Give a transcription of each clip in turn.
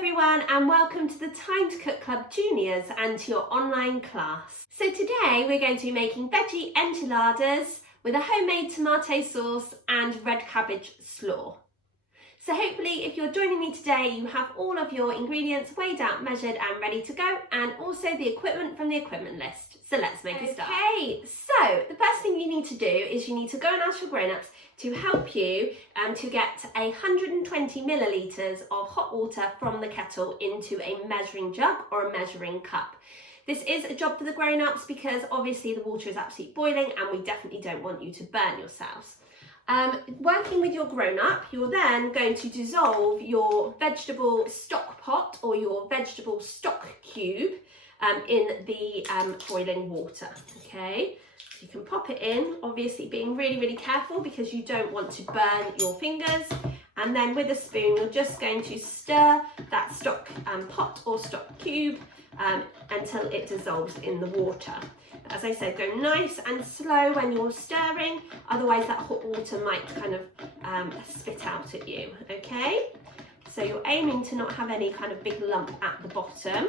everyone, and welcome to the Time to Cook Club Juniors and to your online class. So today we're going to be making veggie enchiladas with a homemade tomato sauce and red cabbage slaw. So hopefully if you're joining me today you have all of your ingredients weighed out, measured and ready to go, and also the equipment from the equipment list. So let's make a start. Okay, so the first thing you need to do is you need to go and ask your grown-ups to help you to get 120 millilitres of hot water from the kettle into a measuring jug or a measuring cup. This is a job for the grown-ups because obviously the water is absolutely boiling and we definitely don't want you to burn yourselves. Working with your grown-up, you're then going to dissolve your vegetable stock pot or your vegetable stock cube in the boiling water, okay? So you can pop it in, obviously being really careful because you don't want to burn your fingers. And then with a spoon, you're just going to stir that stock pot or stock cube until it dissolves in the water. As I said, go nice and slow when you're stirring, otherwise that hot water might kind of spit out at you, okay? So you're aiming to not have any kind of big lump at the bottom.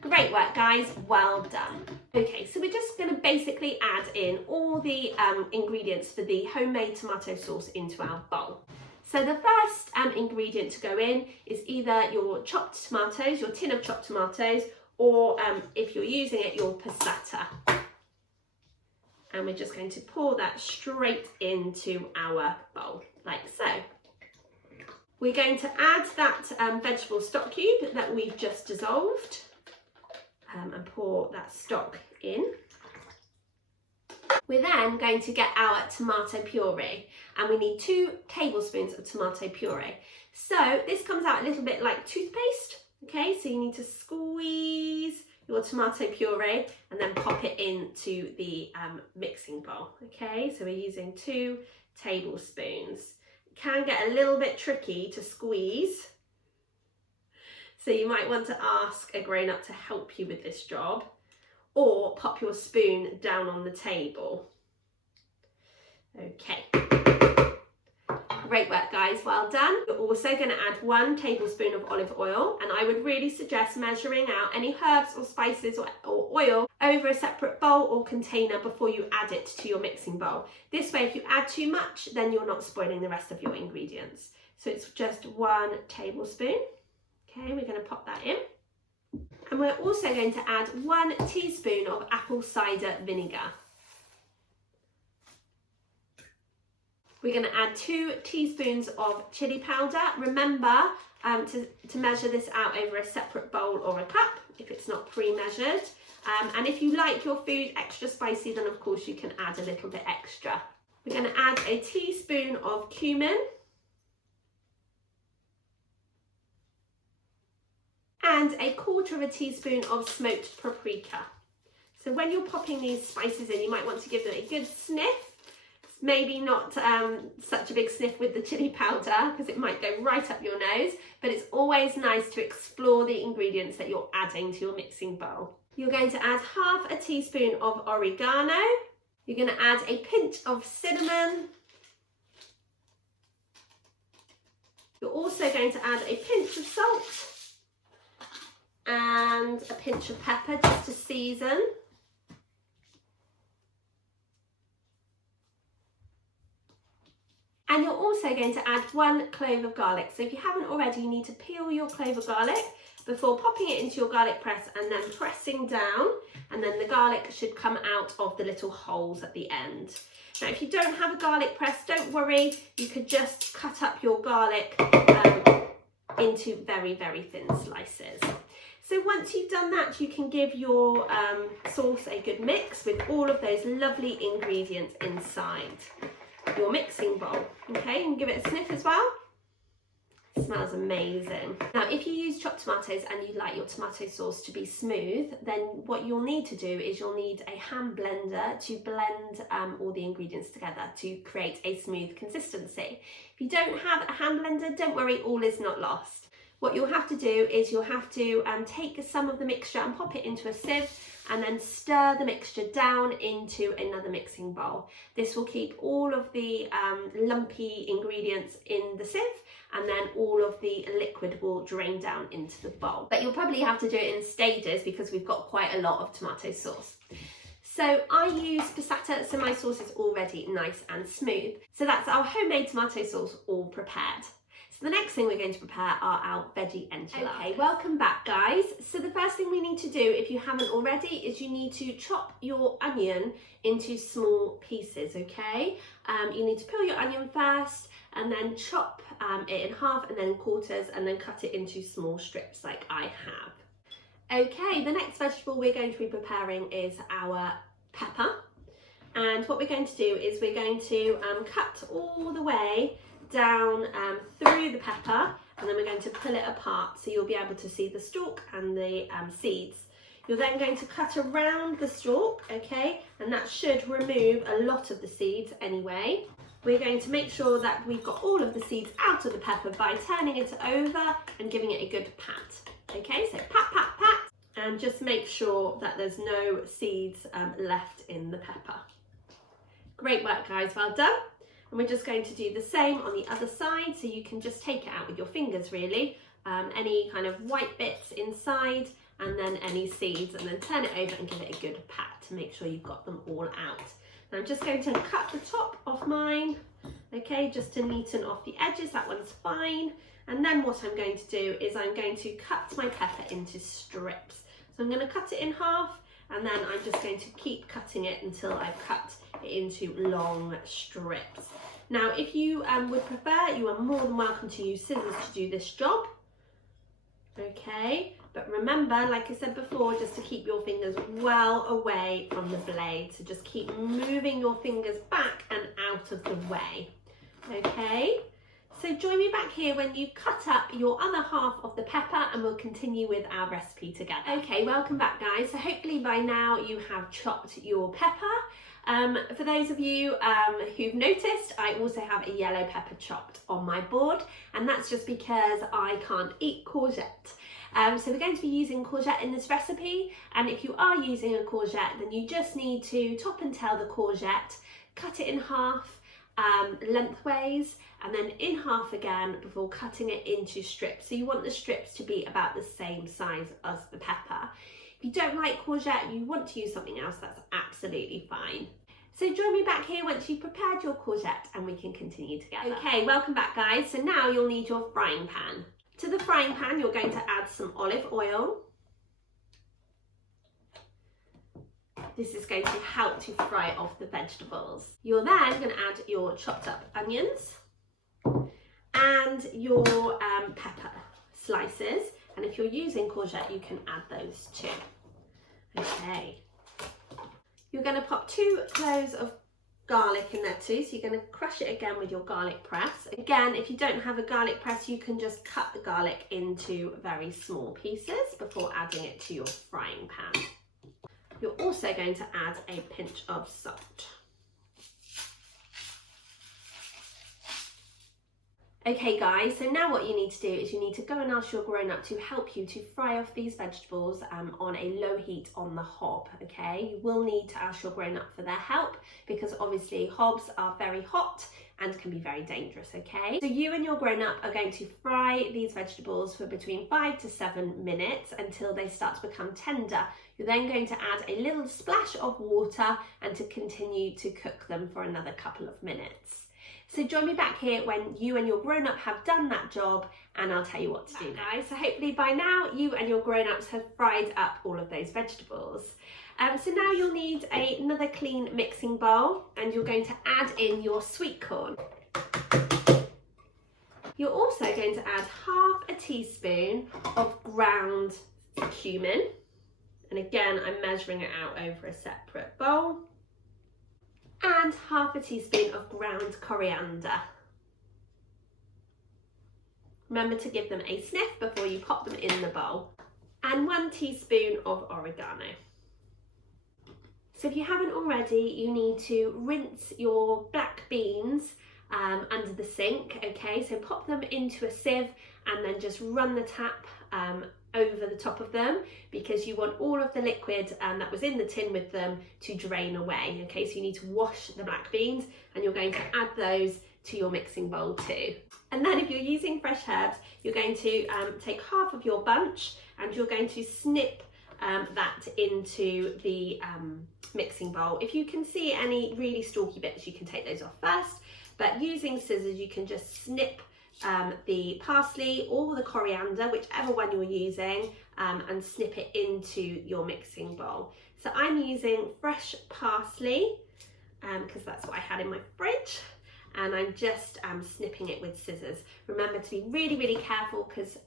Great work, guys, well done. Okay, so we're just going to basically add in all the ingredients for the homemade tomato sauce into our bowl. So the first ingredient to go in is either your chopped tomatoes, your tin of chopped tomatoes, or if you're using it, your passata. And we're just going to pour that straight into our bowl, like so. We're going to add that vegetable stock cube that we've just dissolved and pour that stock in. We're then going to get our tomato puree, and we need 2 tablespoons of tomato puree. So this comes out a little bit like toothpaste, okay? So you need to squeeze your tomato puree and then pop it into the mixing bowl, okay? So we're using 2 tablespoons. It can get a little bit tricky to squeeze, so you might want to ask a grown-up to help you with this job, or pop your spoon down on the table. Okay. Great work, guys, well done. You're also going to add 1 tablespoon of olive oil, and I would really suggest measuring out any herbs or spices or oil over a separate bowl or container before you add it to your mixing bowl. This way, if you add too much, then you're not spoiling the rest of your ingredients. So it's just 1 tablespoon. Okay, we're going to pop that in. And we're also going to add 1 teaspoon of apple cider vinegar. We're going to add 2 teaspoons of chili powder. Remember to measure this out over a separate bowl or a cup if it's not pre-measured. And if you like your food extra spicy, then of course you can add a little bit extra. We're going to add a teaspoon of cumin. And a 1/4 teaspoon of smoked paprika. So when you're popping these spices in, you might want to give them a good sniff. Maybe not such a big sniff with the chili powder because it might go right up your nose, but it's always nice to explore the ingredients that you're adding to your mixing bowl. You're going to add 1/2 teaspoon of oregano. You're going to add a pinch of cinnamon. You're also going to add a pinch of salt and a pinch of pepper just to season. And you're also going to add 1 clove of garlic. So if you haven't already, you need to peel your clove of garlic before popping it into your garlic press and then pressing down, and then the garlic should come out of the little holes at the end. Now, if you don't have a garlic press, don't worry. You could just cut up your garlic into very thin slices. So once you've done that, you can give your sauce a good mix with all of those lovely ingredients inside your mixing bowl. Okay, and give it a sniff as well. It smells amazing. Now, if you use chopped tomatoes and you like your tomato sauce to be smooth, then what you'll need to do is you'll need a hand blender to blend all the ingredients together to create a smooth consistency. If you don't have a hand blender, don't worry, all is not lost. What you'll have to do is you'll have to take some of the mixture and pop it into a sieve and then stir the mixture down into another mixing bowl. This will keep all of the lumpy ingredients in the sieve and then all of the liquid will drain down into the bowl. But you'll probably have to do it in stages because we've got quite a lot of tomato sauce. So I use passata, so my sauce is already nice and smooth. So that's our homemade tomato sauce all prepared. So the next thing we're going to prepare are our veggie enchiladas. Okay, welcome back guys. So the first thing we need to do, if you haven't already, is you need to chop your onion into small pieces, okay? You need to peel your onion first and then chop it in half and then quarters and then cut it into small strips like I have. Okay, the next vegetable we're going to be preparing is our pepper. And what we're going to do is we're going to cut all the way down through the pepper, and then we're going to pull it apart so you'll be able to see the stalk and the seeds. You're then going to cut around the stalk, okay, and that should remove a lot of the seeds anyway. We're going to make sure that we've got all of the seeds out of the pepper by turning it over and giving it a good pat. Okay, so pat, pat, pat, and just make sure that there's no seeds left in the pepper. Great work guys, well done. And we're just going to do the same on the other side, so you can just take it out with your fingers really, any kind of white bits inside and then any seeds, and then turn it over and give it a good pat to make sure you've got them all out. Now I'm just going to cut the top off mine, okay, just to neaten off the edges, that one's fine. And then what I'm going to do is I'm going to cut my pepper into strips. So I'm going to cut it in half, and then I'm just going to keep cutting it until I've cut it into long strips. Now, if you would prefer, you are more than welcome to use scissors to do this job. Okay, but remember, like I said before, just to keep your fingers well away from the blade. So just keep moving your fingers back and out of the way. Okay, so join me back here when you cut up your other half of the pepper and we'll continue with our recipe together. Okay, welcome back guys. So hopefully by now you have chopped your pepper. For those of you who've noticed, I also have a yellow pepper chopped on my board, and that's just because I can't eat courgette. So we're going to be using courgette in this recipe, and if you are using a courgette, then you just need to top and tail the courgette, cut it in half lengthways, and then in half again before cutting it into strips. So you want the strips to be about the same size as the pepper. If you don't like courgette, you want to use something else, that's absolutely fine. So join me back here once you've prepared your courgette and we can continue together. Okay, welcome back guys. So now you'll need your frying pan. To the frying pan, you're going to add some olive oil. This is going to help to fry off the vegetables. You're then going to add your chopped up onions and your pepper slices. And if you're using courgette, you can add those too. Okay. You're going to pop 2 cloves of garlic in there too, so you're going to crush it again with your garlic press. Again, if you don't have a garlic press, you can just cut the garlic into very small pieces before adding it to your frying pan. You're also going to add a pinch of salt. Okay guys, so now what you need to do is you need to go and ask your grown-up to help you to fry off these vegetables on a low heat on the hob, okay? You will need to ask your grown-up for their help because obviously hobs are very hot and can be very dangerous, okay? So you and your grown-up are going to fry these vegetables for between 5 to 7 minutes until they start to become tender. You're then going to add a little splash of water and to continue to cook them for another couple of minutes. So join me back here when you and your grown-up have done that job and I'll tell you what to do, guys. So hopefully by now you and your grown-ups have fried up all of those vegetables. So now you'll need another clean mixing bowl and you're going to add in your sweet corn. You're also going to add half a teaspoon of ground cumin. And again, I'm measuring it out over a separate bowl. And half a teaspoon of ground coriander. Remember to give them a sniff before you pop them in the bowl. And 1 teaspoon of oregano. So if you haven't already, you need to rinse your black beans under the sink, okay? So pop them into a sieve and then just run the tap over the top of them because you want all of the liquid that was in the tin with them to drain away, okay? So you need to wash the black beans and you're going to add those to your mixing bowl too. And then if you're using fresh herbs, you're going to take half of your bunch and you're going to snip that into the mixing bowl. If you can see any really stalky bits, you can take those off first, but using scissors you can just snip the parsley or the coriander, whichever one you're using, and snip it into your mixing bowl. So I'm using fresh parsley because that's what I had in my fridge, and I'm just snipping it with scissors. Remember to be really, really careful because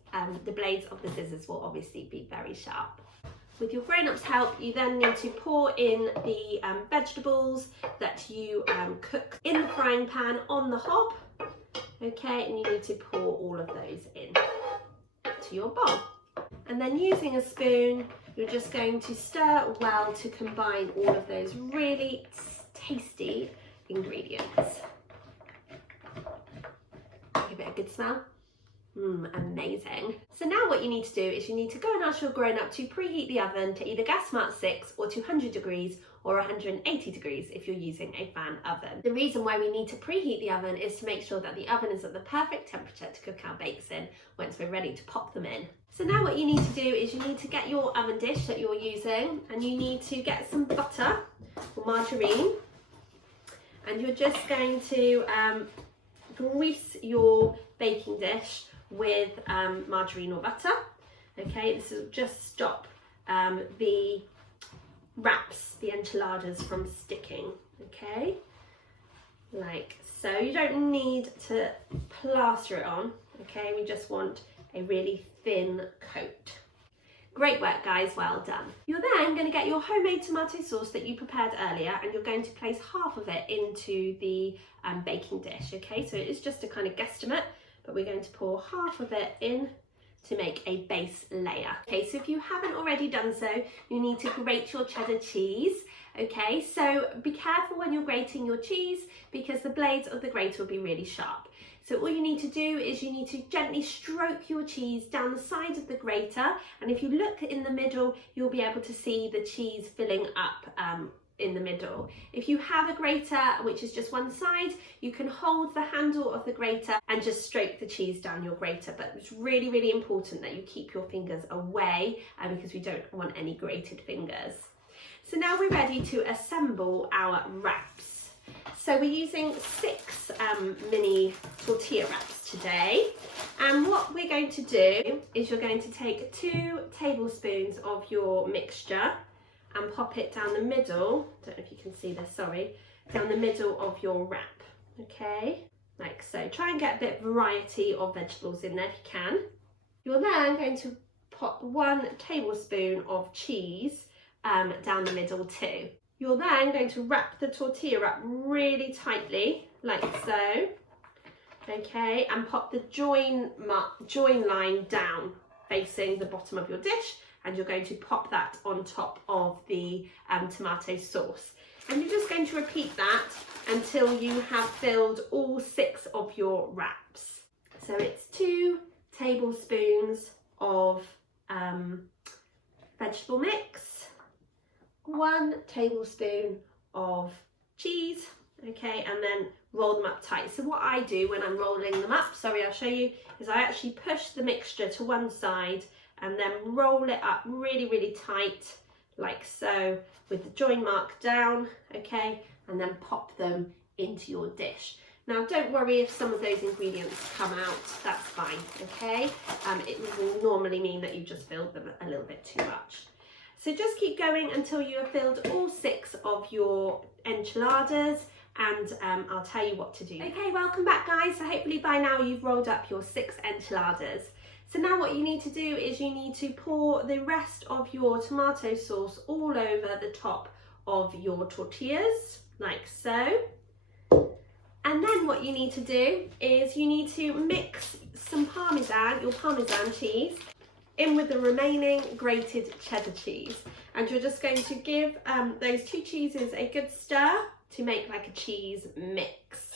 the blades of the scissors will obviously be very sharp. With your grown-ups' help, you then need to pour in the vegetables that you cook in the frying pan on the hob. Okay, and you need to pour all of those in to your bowl. And then using a spoon, you're just going to stir well to combine all of those really tasty ingredients. Give it a good smell. Amazing. So now what you need to do is you need to go and ask your grown-up to preheat the oven to either gas mark 6 or 200 degrees or 180 degrees if you're using a fan oven. The reason why we need to preheat the oven is to make sure that the oven is at the perfect temperature to cook our bakes in once we're ready to pop them in. So now what you need to do is you need to get your oven dish that you're using and you need to get some butter or margarine, and you're just going to grease your baking dish with margarine or butter. Okay, this will just stop the wraps, the enchiladas, from sticking. Okay, like so. You don't need to plaster it on. Okay, we just want a really thin coat. Great work, guys, well done. You're then going to get your homemade tomato sauce that you prepared earlier, and you're going to place half of it into the baking dish. Okay, so it's just a kind of guesstimate, but we're going to pour half of it in to make a base layer. Okay, so if you haven't already done so, you need to grate your cheddar cheese. Okay, so be careful when you're grating your cheese because the blades of the grater will be really sharp. So all you need to do is you need to gently stroke your cheese down the side of the grater, and if you look in the middle, you'll be able to see the cheese filling up in the middle. If you have a grater which is just one side, you can hold the handle of the grater and just stroke the cheese down your grater, but it's really, really important that you keep your fingers away because we don't want any grated fingers. So now we're ready to assemble our wraps. So we're using 6 mini tortilla wraps today, and what we're going to do is you're going to take 2 tablespoons of your mixture and pop it down the middle, don't know if you can see this, sorry, down the middle of your wrap, okay, like so. Try and get a bit of variety of vegetables in there if you can. You're then going to pop 1 tablespoon of cheese down the middle too. You're then going to wrap the tortilla wrap really tightly, like so, okay, and pop the join line down facing the bottom of your dish, and you're going to pop that on top of the tomato sauce. And you're just going to repeat that until you have filled all 6 of your wraps. So it's 2 tablespoons of vegetable mix, 1 tablespoon of cheese, okay, and then roll them up tight. So what I do when I'm rolling them up, sorry, I'll show you, is I actually push the mixture to one side and then roll it up really, really tight, like so, with the join mark down, okay, and then pop them into your dish. Now, don't worry if some of those ingredients come out, that's fine, okay? It will normally mean that you just filled them a little bit too much. So just keep going until you have filled all 6 of your enchiladas, and I'll tell you what to do. Okay, welcome back, guys. So hopefully by now you've rolled up your 6 enchiladas. So now what you need to do is you need to pour the rest of your tomato sauce all over the top of your tortillas, like so. And then what you need to do is you need to mix some your Parmesan cheese, in with the remaining grated cheddar cheese, and you're just going to give those 2 cheeses a good stir to make like a cheese mix.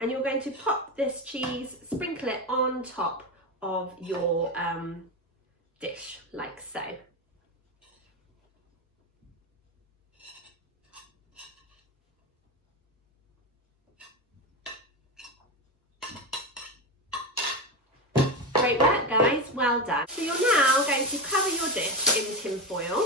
And you're going to pop this cheese, sprinkle it on top of your dish, like so. guys, well done. So you're now going to cover your dish in tin foil,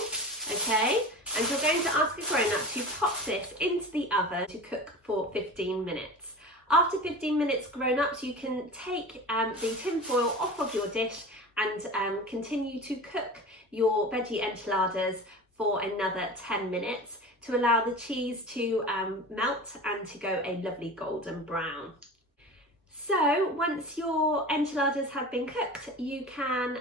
okay? And you're going to ask a grown-up to pop this into the oven to cook for 15 minutes. After 15 minutes, grown-ups, you can take the tin foil off of your dish and continue to cook your veggie enchiladas for another 10 minutes to allow the cheese to melt and to go a lovely golden brown. So once your enchiladas have been cooked, you can,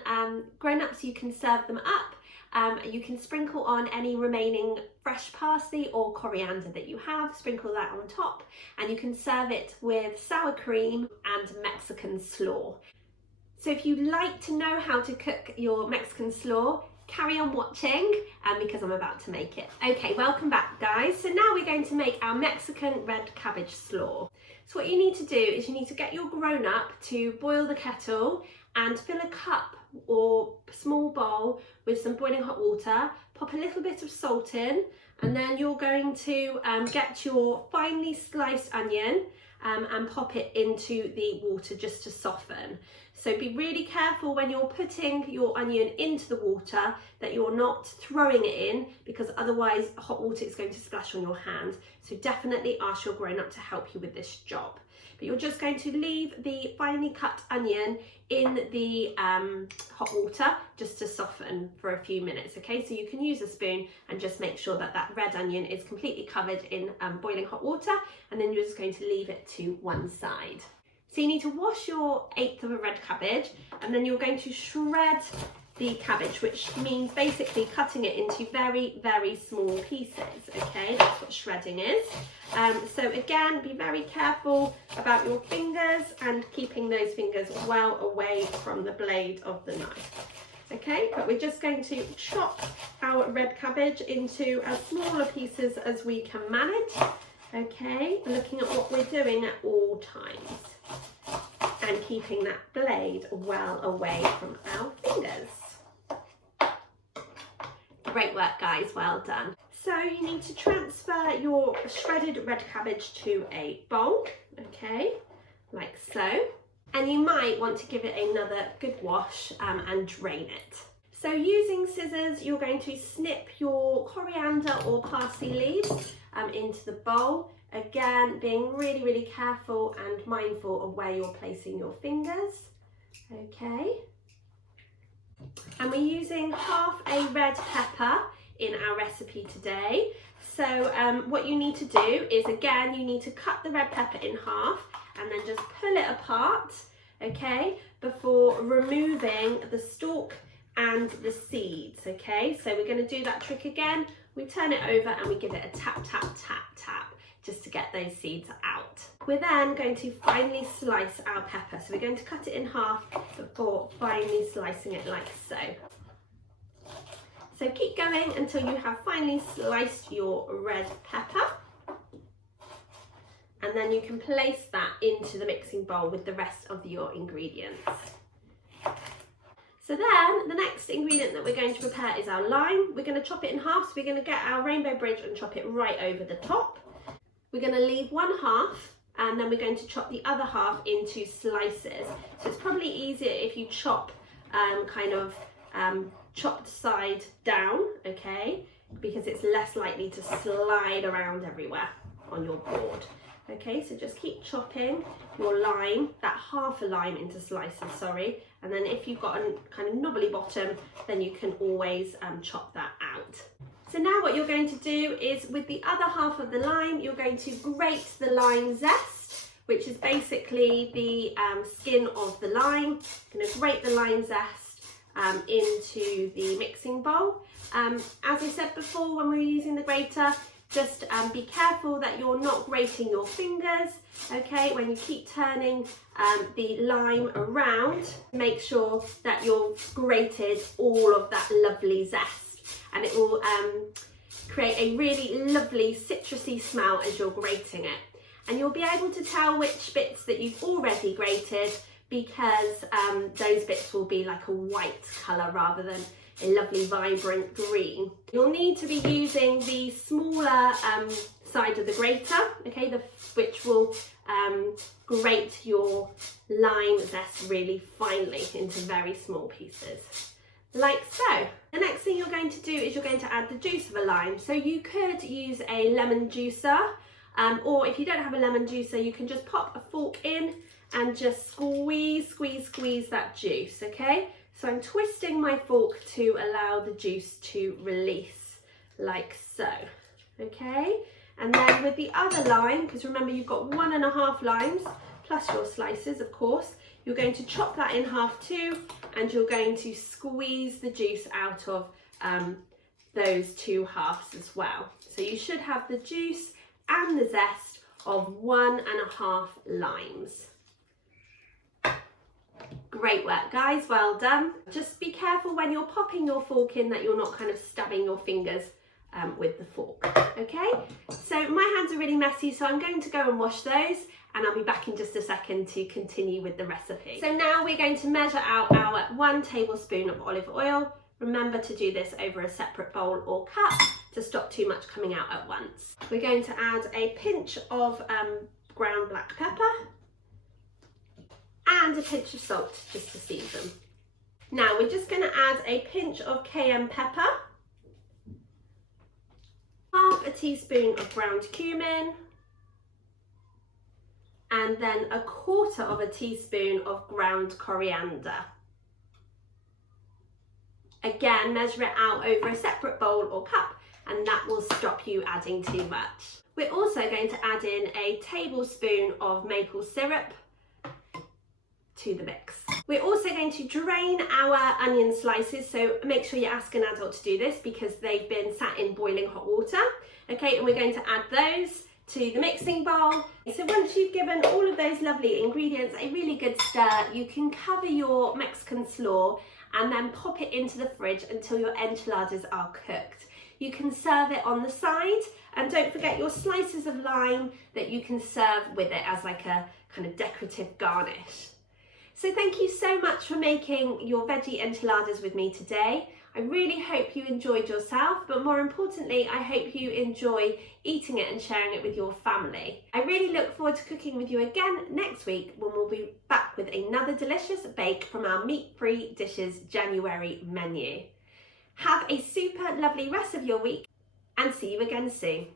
grown-ups, you can serve them up. You can sprinkle on any remaining fresh parsley or coriander that you have, sprinkle that on top, and you can serve it with sour cream and Mexican slaw. So if you'd like to know how to cook your Mexican slaw, carry on watching because I'm about to make it. Okay, welcome back guys. So now we're going to make our Mexican red cabbage slaw. So what you need to do is you need to get your grown-up to boil the kettle and fill a cup or small bowl with some boiling hot water, pop a little bit of salt in, and then you're going to get your finely sliced onion and pop it into the water just to soften. So be really careful when you're putting your onion into the water that you're not throwing it in, because otherwise hot water is going to splash on your hand. So definitely ask your grown-up to help you with this job. But you're just going to leave the finely cut onion in the hot water just to soften for a few minutes, okay? So you can use a spoon and just make sure that that red onion is completely covered in boiling hot water, and then you're just going to leave it to one side. So you need to wash your 1/8 of a red cabbage, and then you're going to shred the cabbage, which means basically cutting it into very, very small pieces, okay? That's what shredding is. So again, be very careful about your fingers and keeping those fingers well away from the blade of the knife. Okay, but we're just going to chop our red cabbage into as smaller pieces as we can manage, okay? Looking at what we're doing at all times and keeping that blade well away from our fingers. Great work guys, well done. So you need to transfer your shredded red cabbage to a bowl, okay, like so. And you might want to give it another good wash and drain it. So using scissors, you're going to snip your coriander or parsley leaves into the bowl. Again, being really, really careful and mindful of where you're placing your fingers, okay. And we're using half a red pepper in our recipe today. So what you need to do is, again, you need to cut the red pepper in half and then just pull it apart, okay, before removing the stalk and the seeds, okay. So we're going to do that trick again. We turn it over and we give it a tap, tap, tap, tap, just to get those seeds out. We're then going to finely slice our pepper. So we're going to cut it in half before finely slicing it like so. So keep going until you have finely sliced your red pepper. And then you can place that into the mixing bowl with the rest of your ingredients. So then the next ingredient that we're going to prepare is our lime. We're going to chop it in half. So we're going to get our rainbow bridge and chop it right over the top. We're going to leave one half, and then we're going to chop the other half into slices. So it's probably easier if you chop chopped side down, okay, because it's less likely to slide around everywhere on your board. Okay, so just keep chopping your lime, that half a lime into slices, sorry, and then if you've got a kind of knobbly bottom, then you can always chop that out. So now what you're going to do is, with the other half of the lime, you're going to grate the lime zest, which is basically the skin of the lime. You're going to grate the lime zest into the mixing bowl. As I said before, when we're using the grater, just be careful that you're not grating your fingers, okay? When you keep turning the lime around, make sure that you've grated all of that lovely zest, and it will create a really lovely citrusy smell as you're grating it. And you'll be able to tell which bits that you've already grated, because those bits will be like a white colour rather than a lovely vibrant green. You'll need to be using the smaller side of the grater, okay, which will grate your lime zest really finely into very small pieces, like so. The next thing you're going to do is you're going to add the juice of a lime. So you could use a lemon juicer, or if you don't have a lemon juicer, you can just pop a fork in and just squeeze that juice, okay? So I'm twisting my fork to allow the juice to release, like so, okay? And then with the other lime, because remember you've got 1.5 limes, plus your slices, of course, you're going to chop that in half too, and you're going to squeeze the juice out of those 2 halves as well. So you should have the juice and the zest of 1.5 limes. Great work, guys, well done. Just be careful when you're popping your fork in that you're not kind of stabbing your fingers with the fork, okay? So my hands are really messy, so I'm going to go and wash those, and I'll be back in just a second to continue with the recipe. So now we're going to measure out our 1 tablespoon of olive oil. Remember to do this over a separate bowl or cup to stop too much coming out at once. We're going to add a pinch of ground black pepper and a pinch of salt just to season. Now we're just going to add a pinch of cayenne pepper, half a teaspoon of ground cumin, and then 1/4 teaspoon of ground coriander. Again, measure it out over a separate bowl or cup, and that will stop you adding too much. We're also going to add in a tablespoon of maple syrup to the mix. We're also going to drain our onion slices, so make sure you ask an adult to do this because they've been sat in boiling hot water. Okay, and we're going to add those to the mixing bowl. So once you've given all of those lovely ingredients a really good stir, you can cover your Mexican slaw and then pop it into the fridge until your enchiladas are cooked. You can serve it on the side, and don't forget your slices of lime that you can serve with it as like a kind of decorative garnish. So thank you so much for making your veggie enchiladas with me today. I really hope you enjoyed yourself, but more importantly, I hope you enjoy eating it and sharing it with your family. I really look forward to cooking with you again next week when we'll be back with another delicious bake from our meat-free dishes January menu. Have a super lovely rest of your week and see you again soon.